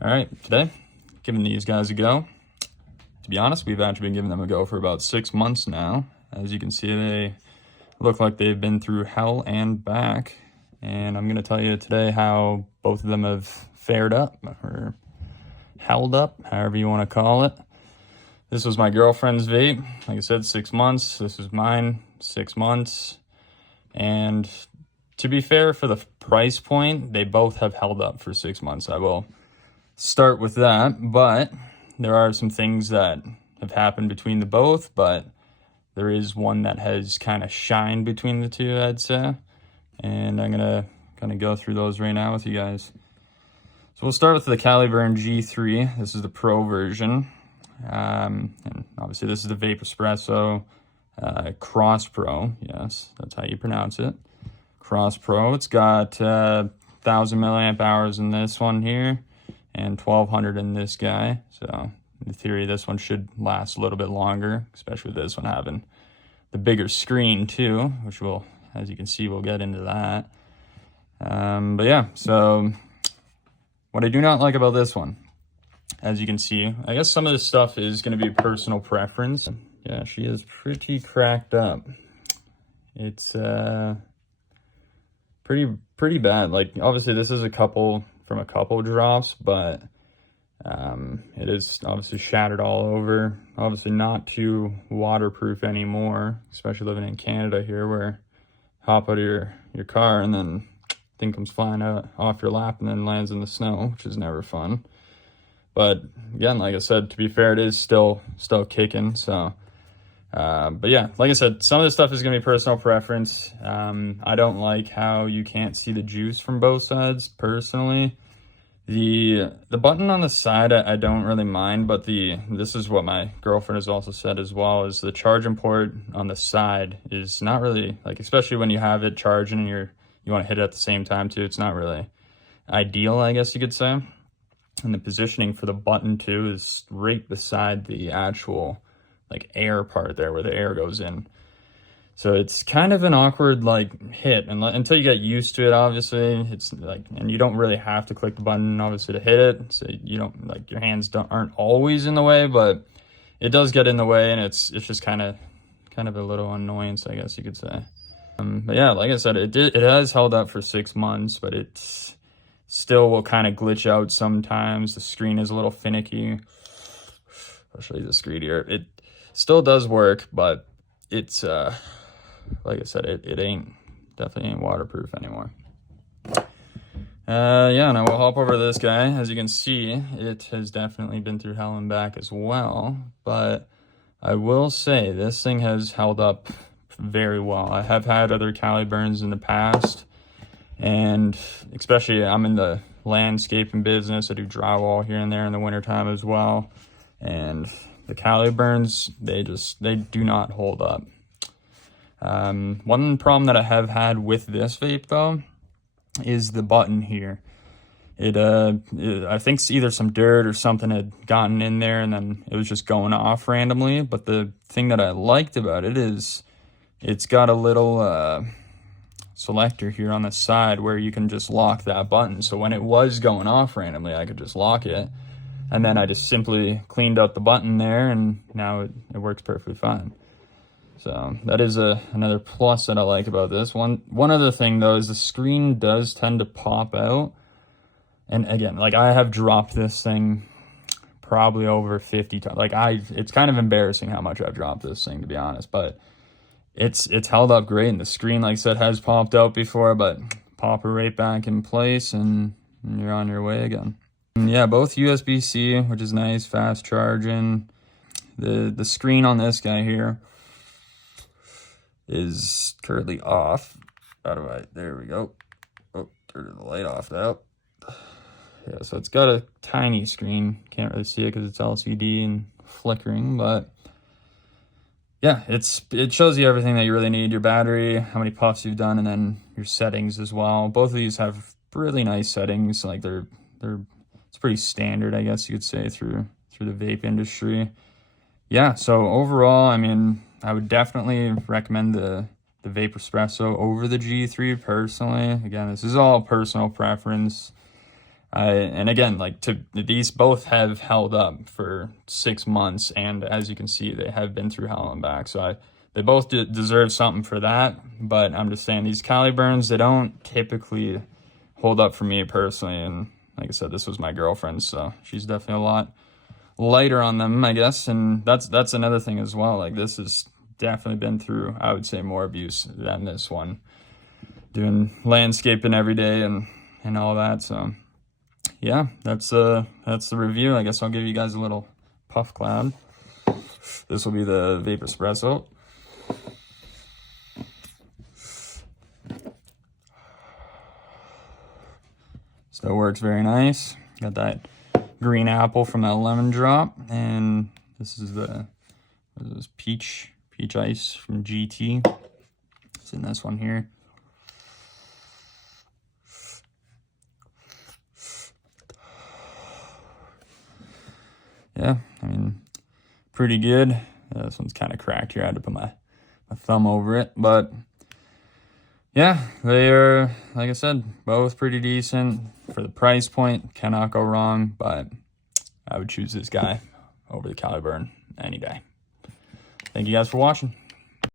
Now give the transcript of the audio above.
All right, today, giving these guys a go. To be honest, we've actually been giving them a go for about 6 months now. As you can see, they look like they've been through hell and back. And I'm going to tell you today how both of them have fared up, or held up, however you want to call it. This was my girlfriend's vape. Like I said, 6 months. This is mine, 6 months. And to be fair, for the price point, they both have held up for 6 months. I will start with that, but there are some things that have happened between the both, but there is one that has kind of shined between the two, I'd say, and I'm gonna kind of go through those right now with you guys. So we'll start with the Caliburn G3. This is the Pro version, and obviously this is the Vaporesso XROS Pro. Yes, that's how you pronounce it. XROS Pro. It's got 1,000 milliamp hours in this one here, and 1,200 in this guy. So in theory, this one should last a little bit longer, especially with this one having the bigger screen too, which will, as you can see, we'll get into that. But yeah, so what I do not like about this one, as you can see, I guess some of this stuff is going to be personal preference. Yeah, she is pretty cracked up. It's pretty bad. Like, obviously this is a couple drops, but it is obviously shattered all over. Obviously not too waterproof anymore, especially living in Canada here, where hop out of your car and then thing comes flying out off your lap and then lands in the snow, which is never fun. But again, like I said, to be fair, it is still kicking. So but yeah, like I said, some of this stuff is going to be personal preference. I don't like how you can't see the juice from both sides, personally. The button on the side, I don't really mind, but this is what my girlfriend has also said as well, is the charging port on the side is not really, like, especially when you have it charging and you want to hit it at the same time too, it's not really ideal, I guess you could say. And the positioning for the button too is right beside the actual like air part there where the air goes in. So it's kind of an awkward like hit, and until you get used to it, obviously, it's like, and you don't really have to click the button obviously to hit it, so you don't, like, your hands aren't always in the way, but it does get in the way, and it's just kind of a little annoyance, I guess you could say. But yeah, like I said, it has held up for 6 months, but it's still will kind of glitch out sometimes. The screen is a little finicky. I'll show you the screen here. It still does work, but it's like I said, it definitely ain't waterproof anymore. Yeah, now we'll hop over to this guy. As you can see, it has definitely been through hell and back as well, but I will say this thing has held up very well. I have had other Caliburns in the past, and especially I'm in the landscaping business. I do drywall here and there in the wintertime as well, and the Caliburns, they do not hold up. One problem that I have had with this vape though is the button here. I think either some dirt or something had gotten in there and then it was just going off randomly. But the thing that I liked about it is it's got a little selector here on the side where you can just lock that button. So when it was going off randomly, I could just lock it. And then I just simply cleaned out the button there, and now it works perfectly fine. So that is another plus that I like about this. One other thing though is the screen does tend to pop out. And again, like, I have dropped this thing probably over 50 times. Like, it's kind of embarrassing how much I've dropped this thing, to be honest. But it's held up great, and the screen, like I said, has popped out before, but pop it right back in place, and you're on your way again. Yeah, both USB-C, which is nice, fast charging. The screen on this guy here is currently off. There we go. Oh, turn the light off now. Yeah, so it's got a tiny screen. Can't really see it because it's LCD and flickering, but yeah, it shows you everything that you really need. Your battery, how many puffs you've done, and then your settings as well. Both of these have really nice settings. Like, it's pretty standard, I guess you could say, through the vape industry. Yeah, so overall, I mean, I would definitely recommend the Vaporesso over the G3 personally. Again, this is all personal preference. And again, like these both have held up for 6 months, and as you can see, they have been through hell and back. So they both deserve something for that. But I'm just saying, these Caliburns, they don't typically hold up for me personally. And like I said, this was my girlfriend, so she's definitely a lot lighter on them, I guess. And that's another thing as well. Like, this has definitely been through, I would say, more abuse than this one, doing landscaping every day and all that. So yeah, that's the review. I guess I'll give you guys a little puff cloud. This will be the Vaporesso. Still works very nice. Got that green apple from that lemon drop, and this is peach ice from GT. It's in this one here. Yeah, I mean, pretty good. This one's kind of cracked here. I had to put my thumb over it, but yeah, they are, like I said, both pretty decent for the price point. Cannot go wrong, but I would choose this guy over the Caliburn any day. Thank you guys for watching.